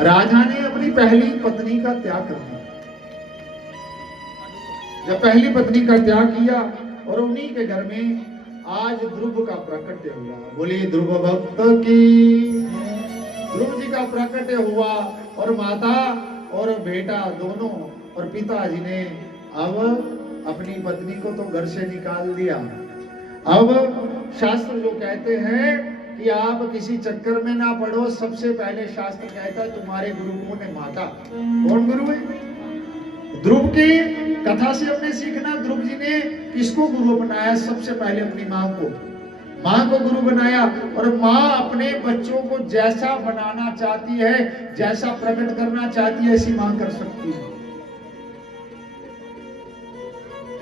राजा ने अपनी पहली पत्नी का त्याग कर दिया। जब पहली पत्नी का त्याग किया और उन्हीं के घर में आज ध्रुव का प्राकट्य हुआ। बोलिए ध्रुव भक्त की। ध्रुव जी का प्राकट्य हुआ और माता और बेटा दोनों और पिताजी ने अब अपनी पत्नी को तो घर से निकाल दिया। अब शास्त्र जो कहते हैं कि आप किसी चक्कर में ना पड़ो, सबसे पहले शास्त्र कहता है तुम्हारे गुरु कौन है? माता। कौन गुरु है? ध्रुव की कथा से हमने सीखना, ध्रुव जी ने किसको गुरु बनाया? सबसे पहले अपनी मां को। मां को गुरु बनाया और मां अपने बच्चों को जैसा बनाना चाहती है, जैसा प्रकट करना चाहती है, ऐसी मां कर सकती है।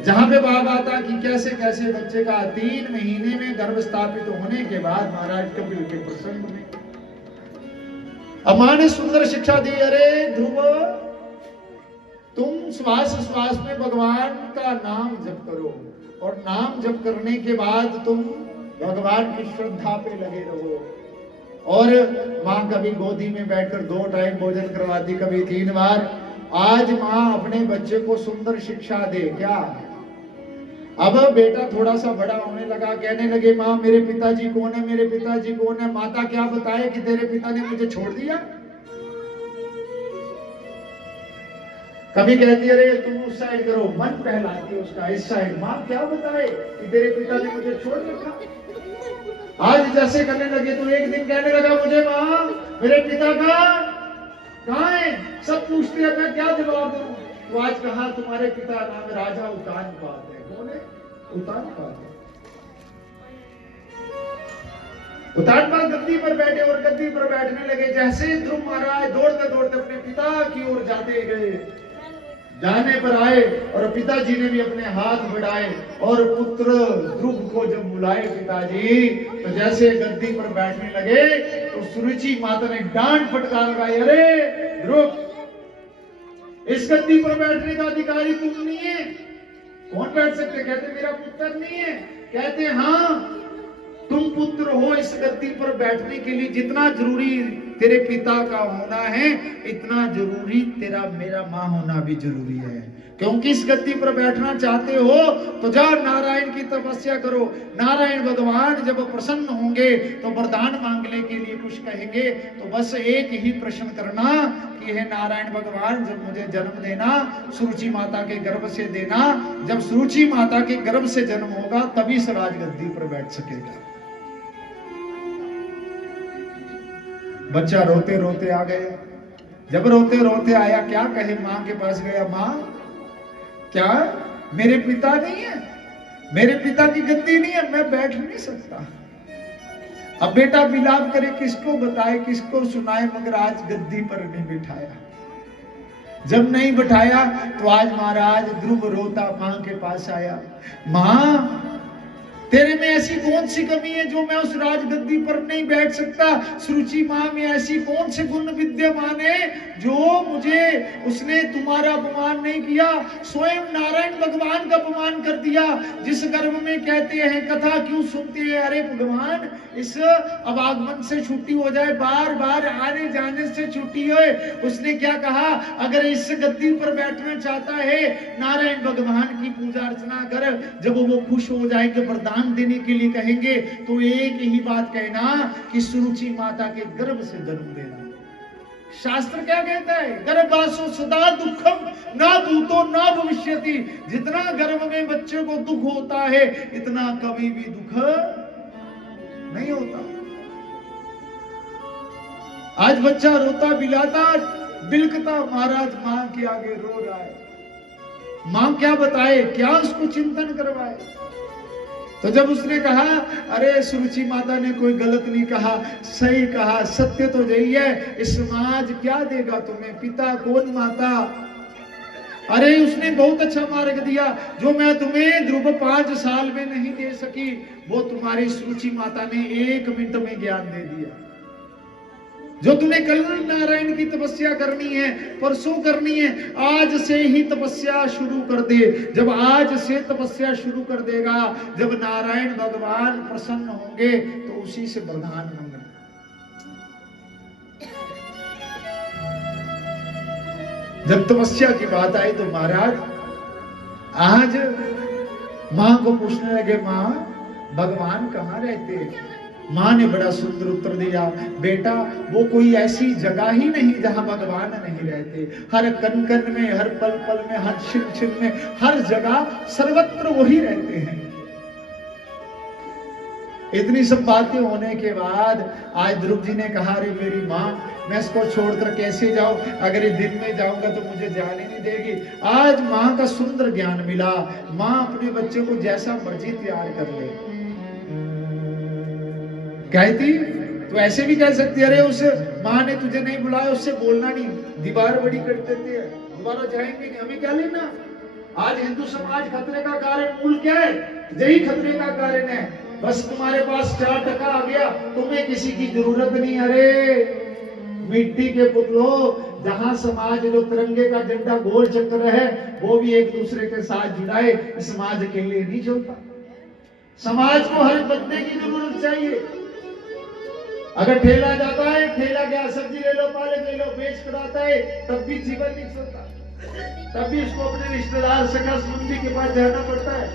जहां पे बात आता कि कैसे कैसे बच्चे का 3 महीने में गर्भ स्थापित होने के बाद महाराज कपिल के प्रसंग में अब मां ने सुंदर शिक्षा दी। अरे ध्रुव, तुम श्वास श्वास में भगवान का नाम जप करो और नाम जप करने के बाद तुम भगवान की श्रद्धा पे लगे रहो। और मां कभी गोदी में बैठकर 2 टाइम भोजन करवाती, कभी 3 बार। आज मां अपने बच्चे को सुंदर शिक्षा दे। क्या? अब बेटा थोड़ा सा बड़ा होने लगा, कहने लगे मां मेरे पिताजी कौन है? मेरे पिताजी कौन है? माता क्या बताए कि तेरे पिता ने मुझे छोड़ दिया? कभी कहती अरे तुम उस साइड करो, मन पहलाती है उसका इस साइड। मां क्या बताए कि तेरे पिता ने मुझे छोड़ रखा? आज जैसे करने लगे तो एक दिन कहने लगा मुझे मां मेरे पिता का कहां है? सब पूछते हैं, मैं क्या जवाब दूं? तो आज कहा तुम्हारे पिता नाम राजा उतानपाद है। कौन है? उतानपाद। उतानपाद गद्दी पर बैठे और गद्दी पर बैठने लगे। जैसे ध्रुव महाराज दौड़ते दौड़ते अपने पिता की ओर जाते गए, जाने पर आए और पिताजी ने भी अपने हाथ बढ़ाए और पुत्र ध्रुव को जब बुलाए पिताजी, तो जैसे गद्दी पर बैठने लगे तो सुरुचि माता ने डांट फटकार लगाई। अरे ध्रुव, इस गद्दी पर बैठने का अधिकारी तुम नहीं है। कौन बैठ सकते? कहते मेरा पुत्र नहीं है। कहते हाँ तुम पुत्र हो, इस गद्दी पर बैठने के लिए जितना जरूरी तेरे पिता का होना है, इतना जरूरी तेरा मेरा मां होना भी जरूरी है। क्योंकि इस गद्दी पर बैठना चाहते हो तो जाओ नारायण की तपस्या करो। नारायण भगवान जब प्रसन्न होंगे तो वरदान मांगने के लिए कुछ कहेंगे, तो बस एक ही प्रश्न करना कि हे नारायण भगवान, जब मुझे जन्म देना सुरुचि माता के गर्भ से देना। जब सुरुचि माता के गर्भ से जन्म होगा तभी से राजगद्दी पर बैठ सकेगा। बच्चा रोते रोते आ गया। जब रोते रोते आया, क्या कहे? मां के पास गया। मां क्या मेरे पिता नहीं है? मेरे पिता की गद्दी नहीं है, मैं बैठ नहीं सकता। अब बेटा विलाप करे, किसको बताए किसको सुनाए, मगर आज गद्दी पर नहीं बिठाया। जब नहीं बिठाया तो आज महाराज ध्रुव रोता मां के पास आया। मां तेरे में ऐसी कौन सी कमी है जो मैं उस राजगद्दी पर नहीं बैठ सकता? सुरुचि मां में ऐसी कौन से गुण विद्यमान है जो मुझे उसने तुम्हारा अपमान नहीं किया, स्वयं नारायण भगवान का अपमान कर दिया। जिस गर्भ में कहते हैं कथा क्यों सुनते हैं? अरे भगवान, इस अवागमन से छुट्टी हो जाए, बार बार आने जाने से छुट्टी हो। उसने क्या कहा? अगर इस गद्दी पर बैठना चाहता है, नारायण भगवान की पूजा अर्चना कर। जब वो खुश हो जाएंगे, वरदान देने के लिए कहेंगे, तो एक ही बात कहना कि सुरुचि माता के गर्भ से जन्म देना। शास्त्र क्या कहता है? गर्भासु सदा दुखम ना भूतो ना भविष्यति। जितना गर्भ में बच्चे को दुख होता है, इतना कभी भी दुख नहीं होता। आज बच्चा रोता बिलाता बिलकता महाराज मां के आगे रो रहा है। मां क्या बताए, क्या उसको चिंतन करवाए? तो जब उसने कहा अरे सुरुचि माता ने कोई गलत नहीं कहा, सही कहा, सत्य तो यही है, इस समाज क्या देगा तुम्हें? पिता कौन, माता? अरे उसने बहुत अच्छा मार्ग दिया। जो मैं तुम्हें ध्रुव 5 साल में नहीं दे सकी, वो तुम्हारी सुरुचि माता ने 1 मिनट में ज्ञान दे दिया। जो तुम्हें कल नारायण की तपस्या करनी है, परसों करनी है, आज से ही तपस्या शुरू कर दे। जब आज से तपस्या शुरू कर देगा, जब नारायण भगवान प्रसन्न होंगे तो उसी से वरदान मांगना। जब तपस्या की बात आई तो महाराज आज मां को पूछने लगे, मां भगवान कहाँ रहते हैं? मां ने बड़ा सुंदर उत्तर दिया, बेटा वो कोई ऐसी जगह ही नहीं जहां भगवान नहीं रहते। हर कण कण में, हर पल पल में, हर छिन छिन में, हर जगह सर्वत्र वही रहते हैं। इतनी सब बातें होने के बाद आज ध्रुव जी ने कहा, अरे मेरी माँ, मैं इसको छोड़कर कैसे जाऊं? अगर ये दिन में जाऊंगा तो मुझे जाने नहीं देगी। आज माँ का सुंदर ज्ञान मिला, माँ अपने बच्चे को जैसा मर्जी तैयार कर ले। कहती तो ऐसे भी कह सकती, अरे उस माँ ने तुझे नहीं बुलाया, उससे बोलना नहीं, दीवार बड़ी कर देते हैं, दोबारा जाएंगे नहीं, हमें क्या लेना। आज हिंदू समाज खतरे का कारण मूल क्या है? यही खतरे का कारण है, बस तुम्हारे पास 4 टका आ गया, तुम्हें किसी की जरूरत नहीं। अरे मिट्टी के पुतलों, जहां समाज जो तिरंगे का झंडा गोल चक्कर है, वो भी एक दूसरे के साथ जुड़ाए, समाज अकेले नहीं चलता। समाज को हर बंदे की जरूरत चाहिए। अगर ठेला जाता है, ठेला गया, सब्जी ले लो, पालक ले लो, बेच कर आता है, तब भी जीवन नहीं चलता, तब भी उसको अपने रिश्तेदार सगा संबंधी के पास जाना पड़ता है।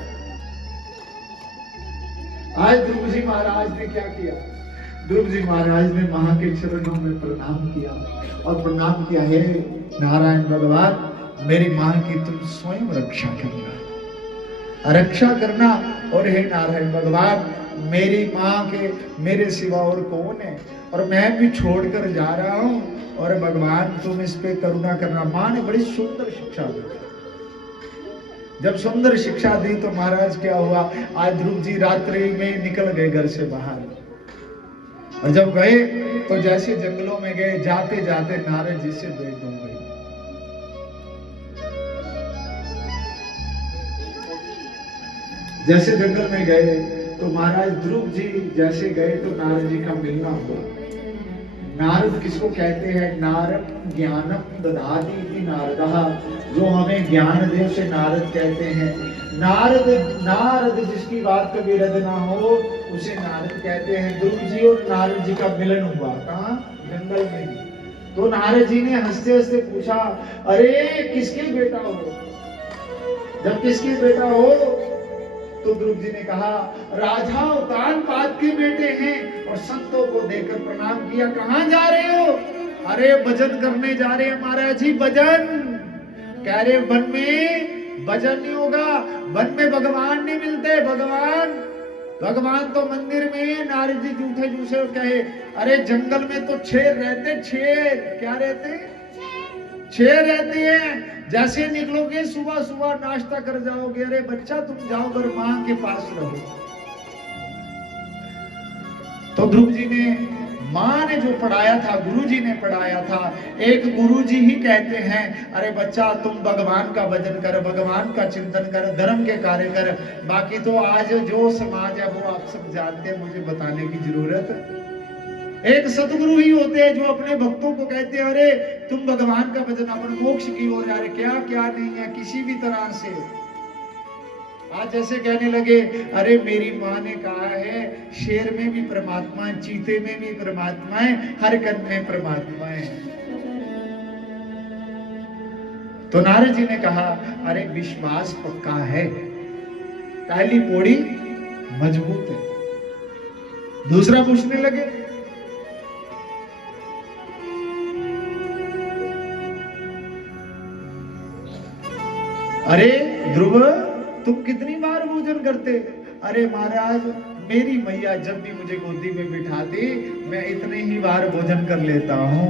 आज ध्रुव जी महाराज ने क्या किया? ध्रुव जी महाराज ने मां के चरणों में प्रणाम किया और प्रणाम किया, हे नारायण भगवान, मेरी मां की तुम स्वयं रक्षा करना, रक्षा करना। और हे नारायण भगवान, मेरी मां के मेरे सिवा और कौन है, और मैं भी छोड़कर जा रहा हूं, और भगवान तुम इस पे करुणा करना। मां ने बड़ी सुंदर शिक्षा दी। जब सुंदर शिक्षा दी तो महाराज क्या हुआ, आज ध्रुव जी रात्रि में निकल गए घर से बाहर, और जब गए तो जैसे जंगलों में गए, जाते जाते नारद जी से भेंट हो गई। जैसे जंगल में गए तो महाराज ध्रुव जी जैसे गए तो नारद जी का मिलना हुआ। नारद किसको कहते हैं? नारद ज्ञानम ददाति इति नारदः, जो हमें ज्ञान दे उसे नारद कहते हैं। नारद नारद जिसकी बात कभी रद्द ना हो उसे नारद कहते हैं। ध्रुव जी और नारद जी का मिलन हुआ, कहाँ? जंगल में। तो नारद जी ने हंसते हंसते पूछा, अरे किसके बेटा हो? जब किसके बेटा हो तो ध्रुव जी ने कहा, राजा उतानपाद के बेटे हैं, और संतों को देकर प्रणाम किया। कहां जा रहे हो? अरे भजन करने जा रहे हैं महाराज जी, भजन। कह रहे वन में भजन नहीं होगा, वन में भगवान नहीं मिलते। भगवान तो मंदिर में। नारद जी जूठे जूठे कहे, अरे जंगल में तो शेर रहते, शेर। क्या रहते? शेर रहते हैं। जैसे निकलोगे सुबह सुबह नाश्ता कर जाओगे, अरे बच्चा तुम जाओ घर मां के पास रहो। तो ध्रुव जी ने, मां ने जो पढ़ाया था, गुरु जी ने पढ़ाया था, एक गुरु जी ही कहते हैं, अरे बच्चा तुम भगवान का भजन कर, भगवान का चिंतन कर, धर्म के कार्य कर। बाकी तो आज जो समाज है वो आप सब जानते हैं, मुझे बताने की जरूरत। एक सदगुरु ही होते हैं जो अपने भक्तों को कहते हैं, अरे तुम भगवान का भजन, अपन मोक्ष की ओर जा रहे। क्या क्या नहीं है किसी भी तरह से। आज जैसे कहने लगे, अरे मेरी माँ ने कहा है शेर में भी परमात्मा है, चीते में भी परमात्मा है, हर कण में परमात्मा है। तो नारद जी ने कहा, अरे विश्वास पक्का है, पहली पौड़ी मजबूत है। दूसरा पूछने लगे, अरे ध्रुव तुम कितनी बार भोजन करते? अरे महाराज मेरी मैया जब भी मुझे गोदी में बिठाती, मैं इतने ही बार भोजन कर लेता हूं।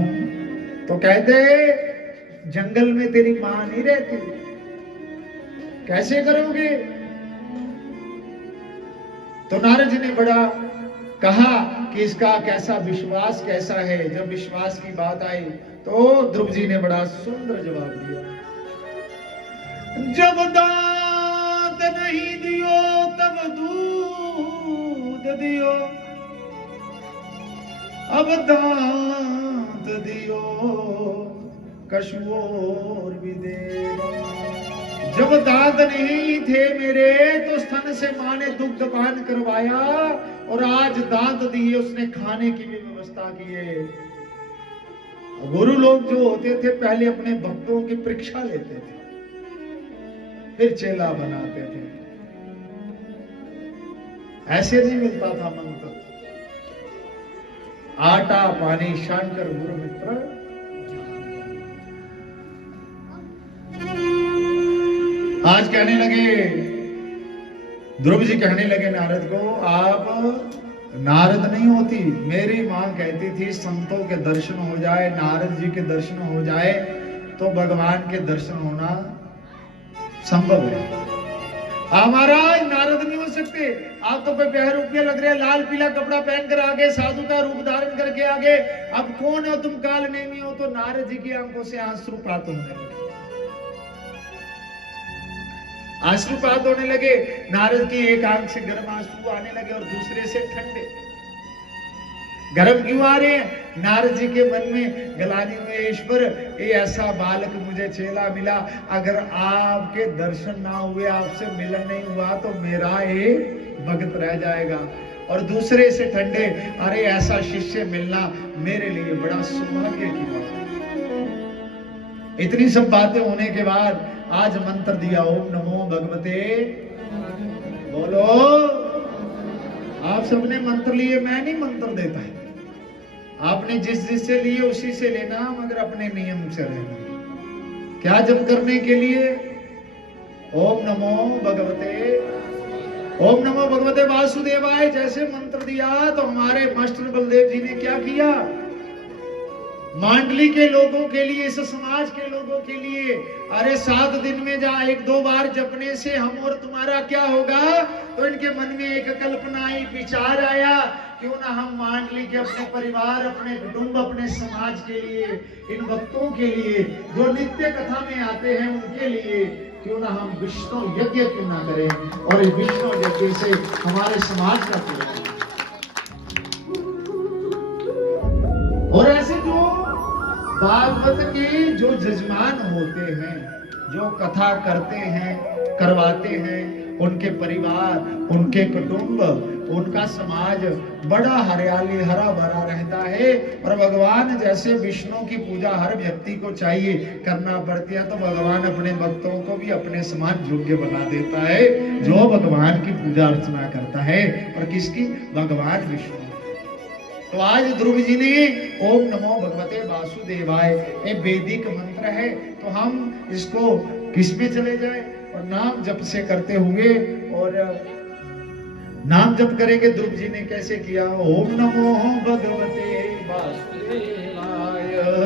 तो कहते जंगल में तेरी मां नहीं रहती, कैसे करोगे? तो नारद जी ने बड़ा कहा कि इसका कैसा विश्वास कैसा है। जब विश्वास की बात आई तो ध्रुव जी ने बड़ा सुंदर जवाब दिया, जब दांत नहीं दियो तब दूध दियो, अब दांत दियो कशुओर भी दे। जब दांत नहीं थे मेरे तो स्तन से मां ने दुग्ध पान करवाया, और आज दांत दिए उसने खाने की भी व्यवस्था की है। गुरु लोग जो होते थे पहले अपने भक्तों की परीक्षा लेते थे, फिर चेला बनाते थे। ऐसे नहीं मिलता था मंत्र। आटा पानी शानकर गुरु मित्र। आज कहने लगे, ध्रुव जी कहने लगे नारद को, आप नारद नहीं होती, मेरी मां कहती थी संतों के दर्शन हो जाए, नारद जी के दर्शन हो जाए तो भगवान के दर्शन होना संभव है। हमारा नारद नहीं हो सकते। आप तो कोई बहरूपिया लग रहे हैं, लाल पीला कपड़ा पहनकर आगे, साधु का रूप धारण करके आगे। अब कौन हो तुम, काल नेमी हो? तो नारद जी की आंखों से आंसुपात होने लगे, आंसुपात होने लगे। नारद की एक आंख से गर्म आंसू आने लगे और दूसरे से ठंडे। गर्म क्यों आ रहे हैं? नारद जी के मन में गलानी हुए, ईश्वर ये ऐसा बालक मुझे चेला मिला, अगर आपके दर्शन ना हुए, आपसे मिलन नहीं हुआ तो मेरा ये भगत रह जाएगा। और दूसरे से ठंडे, अरे ऐसा शिष्य मिलना मेरे लिए बड़ा सौभाग्य की बात। इतनी सब बातें होने के बाद आज मंत्र दिया, ओम नमो भगवते। बोलो, आप सबने मंत्र लिए, मैं नहीं मंत्र देता है। आपने जिस से लिए उसी से लेना, मगर अपने नियम से लेना। क्या जप करने के लिए? ओम नमो भगवते, ओम नमो भगवते वासुदेवाय जैसे मंत्र दिया तो हमारे मास्टर बलदेव जी ने क्या किया? मांडली के लोगों के लिए, इस समाज के लोगों के लिए, अरे 7 दिन में जा 1-2 बार जपने से हम और तुम्हारा क्या होगा? तो इनके मन में एक कल्पना आई, विचार आया, क्यों ना हम मांडली के अपने परिवार, अपने कुटुंब, अपने समाज के लिए, इन भक्तों के लिए जो नित्य कथा में आते हैं उनके लिए क्यों ना हम विष्णु यज्ञ क्यों ना करें, और इस विष्णु यज्ञ से हमारे समाज का कल्याण। और ऐसे जो भागवत के जो जजमान होते हैं, जो कथा करते हैं, करवाते हैं, उनके परिवार, उनके कुटुंब, उनका समाज बड़ा हरियाली हरा भरा रहता है। और भगवान जैसे विष्णु की पूजा हर व्यक्ति को चाहिए, करना पड़ती है, तो भगवान अपने भक्तों को भी अपने समान योग्य बना देता है, जो भगवान की पूजा अर्चना करता है। और किसकी? भगवान विष्णु। तो आज ध्रुव जी ने ओम नमो भगवते वासुदेवाय, ये वैदिक मंत्र है, तो हम इसको किस पे चले जाए? और नाम जप से करते हुए, और नाम जप करेंगे। ध्रुव जी ने कैसे किया? ओम नमो भगवते